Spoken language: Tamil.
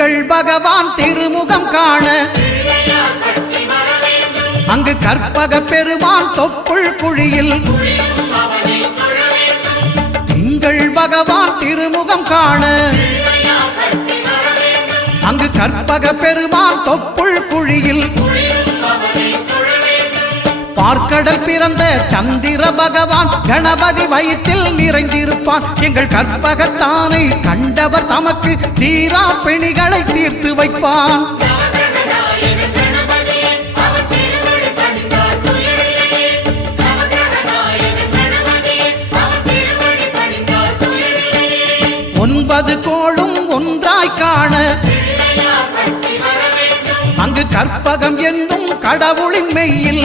திங்கள் பகவான் திருமுகம் காண அங்கு கற்பக பெருமான் தொப்புள் குழியில் திங்கள் பகவான் திருமுகம் காண அங்கு கற்பக பெருமான் தொப்புள் குழியில் பார்க்கடல் பிறந்த சந்திர பகவான் கணபதி வயிற்றில் நிறைந்திருப்பான் எங்கள் கற்பகத்தானை கண்டவர் தமக்கு தீரா பிணிகளை தீர்த்து வைப்பான் ஒன்பது கோளும் ஒன்றாய் காண அங்கு கற்பகம் என்னும் கடவுளின் மெய்யில்